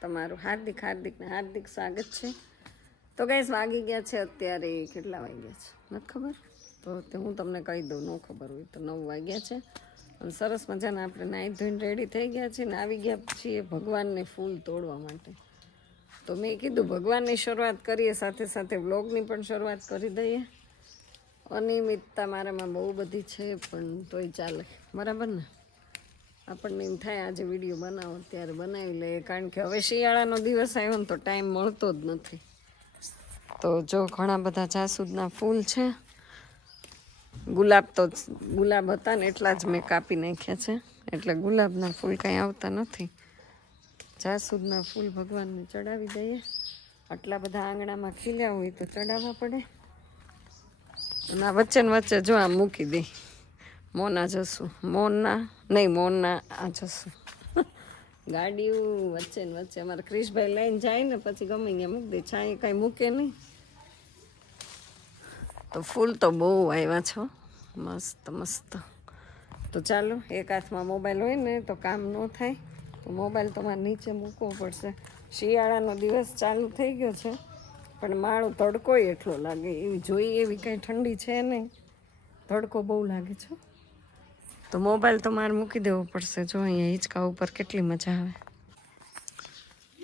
તમારું હાર્દિક સ્વાગત છે. તો ગાઈસ વાગી ગયા છે અત્યારે કેટલા વાગ્યા છે નથી ખબર, તો હું તમને કહી દઉં, ન ખબર હોય તો 9 વાગ્યા છે. અને સરસ મજાના આપણે નાહી ધોઈને રેડી થઈ ગયા છીએ ને આવી ગયા છીએ ભગવાનને ફૂલ તોડવા માટે. તો મેં કીધું ભગવાનની શરૂઆત કરીએ, સાથે સાથે વ્લોગની પણ શરૂઆત કરી દઈએ. અનિયમિતતા મારામાં બહુ બધી છે, પણ તોય ચાલે, બરાબર ને. આપણને એમ થાય આજે વિડીયો બનાવો ત્યારે બનાવી લઈએ, કારણ કે હવે શિયાળાનો દિવસ આવ્યો ને તો ટાઈમ મળતો જ નથી. તો જો ઘણા બધા જાસૂદના ફૂલ છે. ગુલાબ હતા ને એટલા જ મેં કાપી નાખ્યા છે, એટલે ગુલાબના ફૂલ કાંઈ આવતા નથી. જાસૂદના ફૂલ ભગવાનને ચડાવી દઈએ. આટલા બધા આંગણામાં ખીલ્યા હોય તો ચડાવવા પડે. અને આ વચ્ચે ને વચ્ચે જો આમ મૂકી દઈ મોના જશું, મોના આ જશું ગાડીઓ વચ્ચે ને વચ્ચે. અમારા ક્રિશભાઈ લઈને જાય ને પછી ગમે ત્યાં મૂકી દે, છાંય કાંઈ મૂકે નહીં. તો ફૂલ તો બહુ આવ્યા છો, મસ્ત મસ્ત. તો ચાલો, એક હાથમાં મોબાઈલ હોય ને તો કામ ન થાય, તો મોબાઈલ તમારે નીચે મૂકવો પડશે. શિયાળાનો દિવસ ચાલુ થઈ ગયો છે, પણ માળો તડકોય એટલો લાગે, એવી જોઈએ એવી કાંઈ ઠંડી છે નહીં, તડકો બહુ લાગે છે. તો મોબાઈલ તો મારે મૂકી દેવો પડશે. જો અહીંયા હિંચકા ઉપર કેટલી મજા આવે.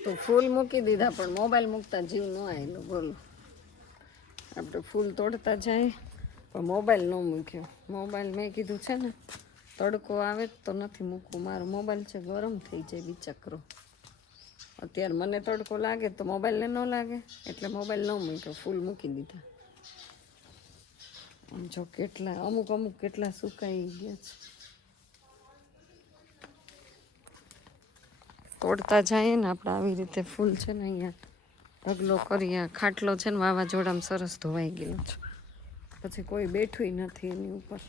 તો ફૂલ મૂકી દીધા, પણ મોબાઈલ મૂકતા જીવ ન આવેલો, બોલો. આપણે ફૂલ તોડતા જાય પણ મોબાઈલ ન મૂક્યો. મોબાઈલ મેં કીધું છે ને તડકો આવે તો નથી મૂકવું, મારો મોબાઈલ છે ગરમ થઈ જાય બિચકરો. અત્યારે મને તડકો લાગે તો મોબાઈલને ન લાગે, એટલે મોબાઈલ ન મૂક્યો, ફૂલ મૂકી દીધા. જો કેટલા અમુક કેટલા સુકાઈ ગયા છે. તોડતા જાય ને આપણે આવી રીતે ફૂલ છે ને, અહીંયા ઢગલો કરી આ ખાટલો છે ને વાવાઝોડામાં સરસ ધોવાઈ ગયેલો છે, પછી કોઈ બેઠું નથી એની ઉપર,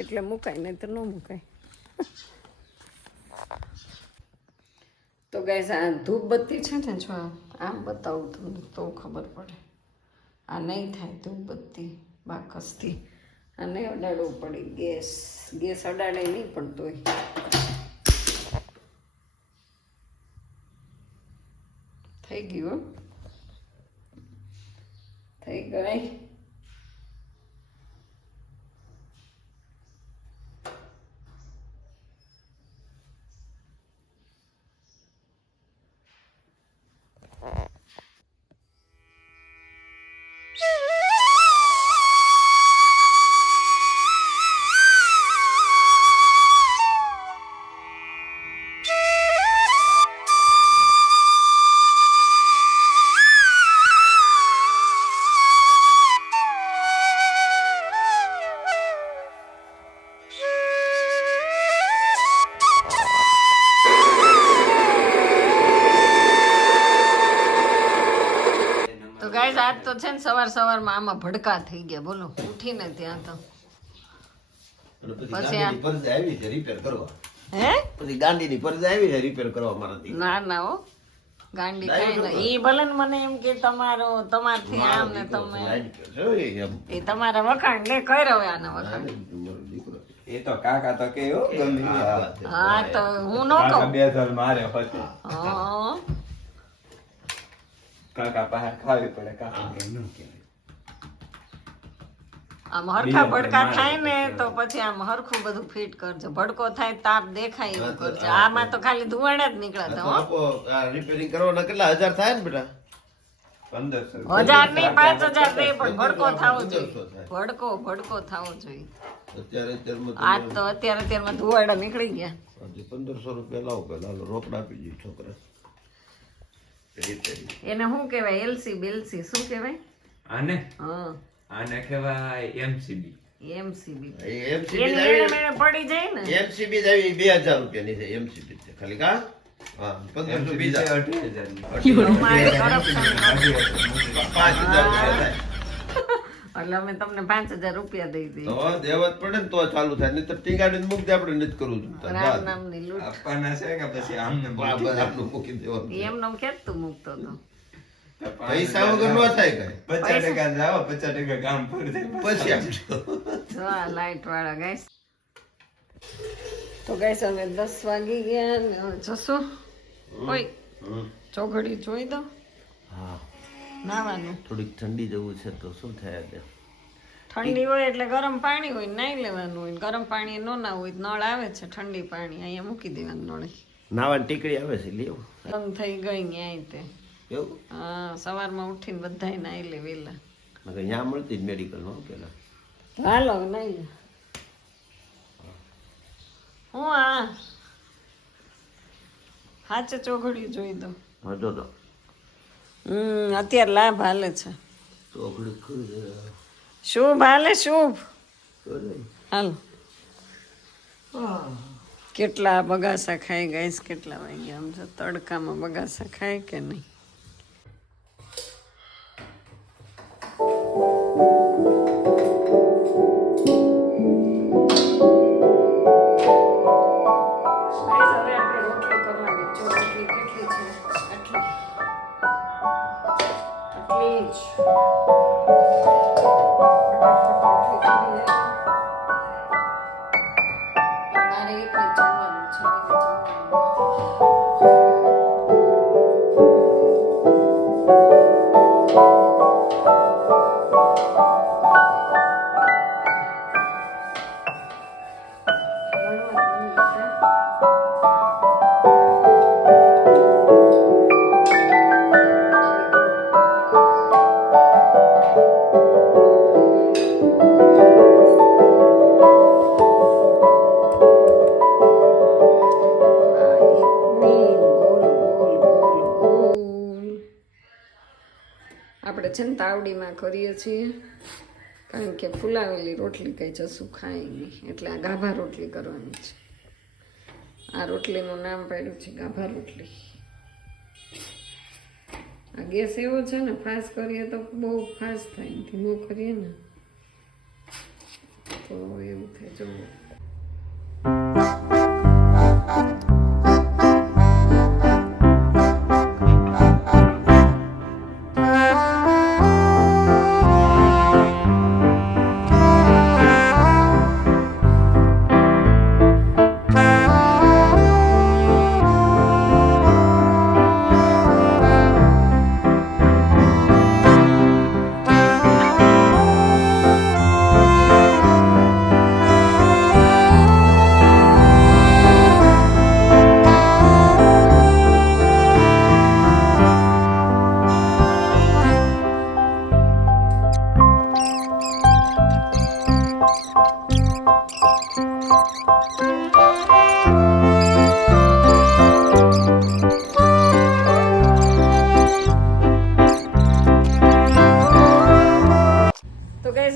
એટલે મુકાય નહીં તો ન મુકાય. તો ગાઈસ આ ધૂપ બત્તી છે ને, જો આમ બતાવું તમને તો ખબર પડે. આ નહીં થાય ધૂપ બત્તી બાકસથી, આને અડાડવું પડી. ગેસ અડાડે નહીં પણ તોય થઈ ગયું, થઈ ગઈ. ગાઈસ આજ તો છે ને સવારમાં આમાં ભડકા થઈ ગયા, બોલો. ઉઠીને ત્યાં તો ના હો ગાંડી કઈ ના. ઈ ભલે ને મને એમ કે તમારથી આમ ને તમે એ તમારા વખાણ લે કર, હવે આના વખાણ. એ તો કાકા તો કે હા તો હું નો કહું. મારે હા કાકા પાસે ખાવી પડે. કાકા આમ હરખા ભડકા થાય ને તો પછી આમ હરખું બધું ફિટ કરજો. ભડકો થાય તાપ દેખાય એવું કરજો. આમાં તો ખાલી ધુવાડા જ નીકળતા હો. રિપેરિંગ કરવાના કેટલા 1000 થાય ને બેટા? 1500 નહીં, 5000 નહીં, પણ ભડકો થવો જોઈએ. ભડકો થવો જોઈએ. આજ તો અત્યારમાં ધુવાડા નીકળી ગયા. 1500 રૂપિયા લાવો, પેલા રોકડા આપી દઈએ છોકરા. એને શું કહેવાય? એલસી બેલસી શું કહેવાય આને? હા આને કહેવાય એમસીબી. એમસીબી એમસીબી પડી જાય ને. એમસીબી આવી 2000 રૂપિયાની છે. એમસીબી છે ખાલી કા. હા 1500 બીજા 8000 ની. 5000 થાય. એટલે અમે તમને 5000 રૂપિયા દઈ દઈએ. તો દેવા જ પડે ને તો ચાલુ થાય, નહીં તો ટીંગાડીને મૂકી દે. આપણે નથી કરવું રામ નામની લૂંટ. આપવાના છે કે પછી આમને આપનું મૂકી દેવાનું. એમ નામ ખેતું મૂકતો હતો. પૈસા વગર ન થાય કઈ. 50% જાઓ, 50% કામ પર થાય પછી આપજો. જો આ લાઈટ વાળા ગાઈસ તો ગાઈસ હવે 10 વાગી ગયા ને હવે જશો ઓય ચોઘડી જોઈ દો હા નાવાનું થોડીક ઠંડી જેવું છે તો શું થાય કે ઠંડી હોય એટલે ગરમ પાણી હોય નાઈ લેવાનું હોય ગરમ પાણી ન ના હોય નળ આવે છે ઠંડી પાણી અહીંયા મૂકી દેવાનું નળે નાવાની ટીકડી આવે છે લેવું બંધ થઈ ગઈ ન્યાય તે એવું હા સવારમાં ઉઠીને બધાય નાઈ લે વેલા ત્યાં મળતી જ મેડિકલમાં પેલા હાલો નાઈ લે હું હાચે ચોઘડી જોઈ દો વાંધો તો અત્યારે લાભ હાલે છે ચોકડી ખુદ શુભ હાલે શુભ હાલ કેટલા બગાસા ખાય ગાઈસ કેટલા વાગ્યા આમ તો તડકામાં બગાસા ખાય કે નહીં આપણે છે ને તાવડીમાં કરીએ છીએ કારણ કે ફૂલાવેલી રોટલી કંઈ જશું ખાય નહીં એટલે આ ગાભા રોટલી કરવાની છે આ રોટલીનું નામ પાડ્યું છે ગાભા રોટલી આ ગેસ એવો છે ને ફાસ્ટ કરીએ તો બહુ ફાસ્ટ થાય ધીમો કરીએ ને તો એવું થાય જવું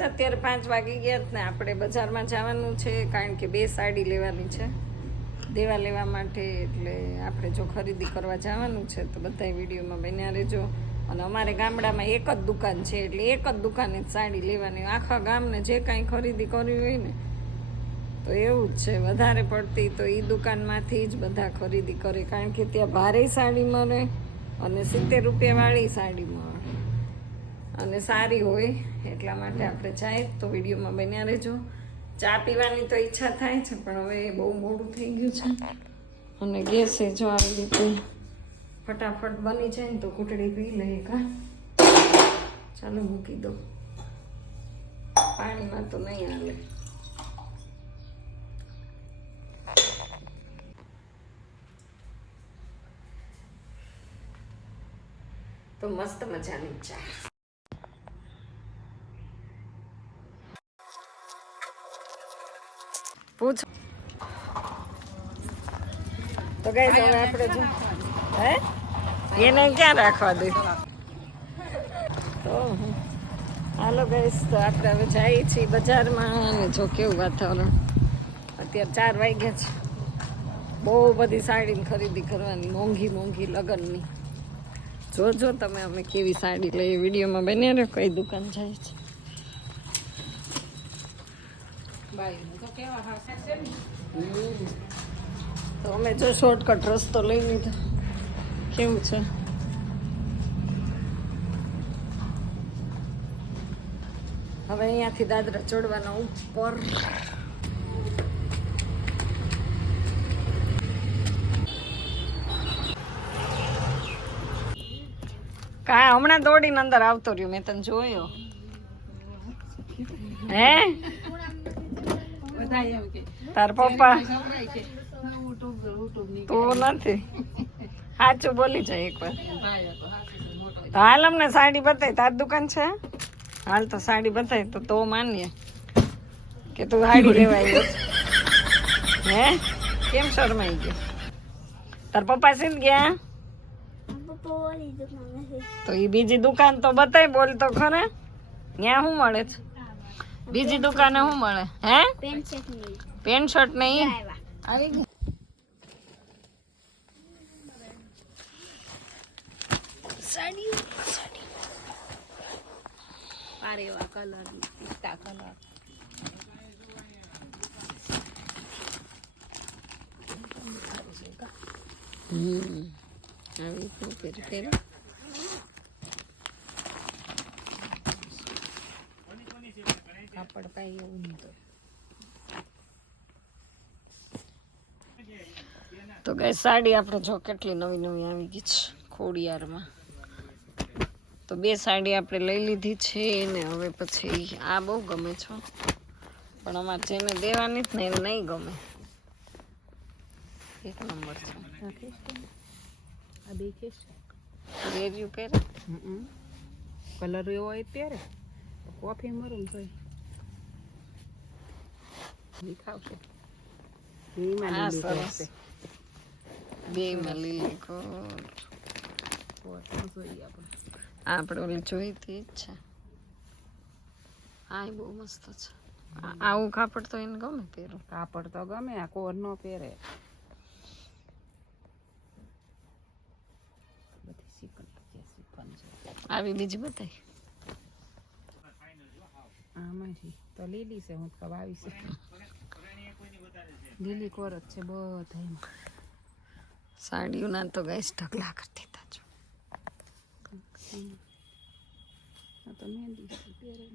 અત્યારે 5 વાગી ગયા ને આપણે બજારમાં જવાનું છે કારણ કે 2 સાડી લેવાની છે દેવા લેવા માટે એટલે આપણે જો ખરીદી કરવા જવાનું છે તો બધા વિડીયોમાં બન્યા રહેજો અને અમારે ગામડામાં એક જ દુકાન છે એટલે એક જ દુકાને જ સાડી લેવાની આખા ગામને જે કાંઈ ખરીદી કરવી હોય ને તો એવું જ છે વધારે પડતી તો એ દુકાનમાંથી જ બધા ખરીદી કરે કારણ કે ત્યાં ભારે સાડી મળે અને 70 રૂપિયાવાળી સાડી મળે અને સારી હોય એટલા માટે આપણે જાય તો વિડીયોમાં બન્યા રહેજો ચા પીવાની તો ઈચ્છા થાય છે પણ હવે બહુ મોડું થઈ ગયું છે અને ગેસે જો આવી રીતે ફટાફટ બની જાય ને તો કૂટડી પી લઈએ કા ચાલો મૂકી દો પાણીમાં તો નહીં હાલે તો મસ્ત મજાની ચા પૂછ તો ગાઈસ હવે આપણે જો હે એને ક્યાં રાખવા દે તો હાલો ગાઈસ તો આપણે હવે જઈએ છીએ બજારમાં અને જો કેવું વાતાવરણ અત્યારે 4 વાગ્યા છે બહુ બધી સાડીની ખરીદી કરવાની મોંઘી મોંઘી લગ્નની જોજો તમે અમે કેવી સાડી લઈએ વિડીયોમાં બન્યા રહ્યો કઈ દુકાન જાય છે તો અમે જો શોર્ટકટ રસ્તો લઈ લીધો કેવું છે હવે અહીંયાથી દાદરા ચડવાના ઉપર હમણાં દોડીને અંદર આવતો રહ્યો, મેં તને જોયો. હે તાર પપ્પા તું નથી સાચું બોલી જાય એકવાર. તો હાલ અમને સાડી બતાય. તાર દુકાન છે હાલ, તો સાડી બતાય તો માનીએ કે તું સાડી લેવા આવ્યો છે. હે કેમ શરમાઈ ગયો? તાર પપ્પા સીધ ગયા? તો એ બીજી દુકાન તો બતાય, બોલ તો ખરે. ત્યાં શું મળે છે બીજી દુકાને? શું મળે? હે પેન્ટ શર્ટ નહીં આવી ગઈ. સાડી આવી તો પહેરી કાપડ પાઈ એવું નહીં. તો ગઈ સાડી આપણે જો કેટલી નવી નવી આવી ગઈ છે ખોડિયારમાં. તો 2 સાડી આપણે લઈ લીધી છે ને હવે પછી આ બહુ ગમે છે, પણ અમારે જેને દેવાની જ ને એને નહીં ગમે. એક નંબર છે. રેડિયું પહેરે કલર એવો હોય ત્યારે કોફી મરું જોઈ ખાવશે. આ સરસ. 2 માં લીલી કોટ જોઈએ આપણે ઓલી જોઈતી જ છે. આ બહુ મસ્ત છે. આવું કાપડ તો એને ગમે પહેરું. કાપડ તો ગમે, આ કોર નો પહેરે. બધી શીખન આવી બીજી બતાવી. આમાંથી તો લીલી છે, હું કબ આવી છે લીલી કોર જ છે બધા. સાડીઓના તો ગેસ ઢગલા કરતી હતા. તો મહેંદી પહેરે.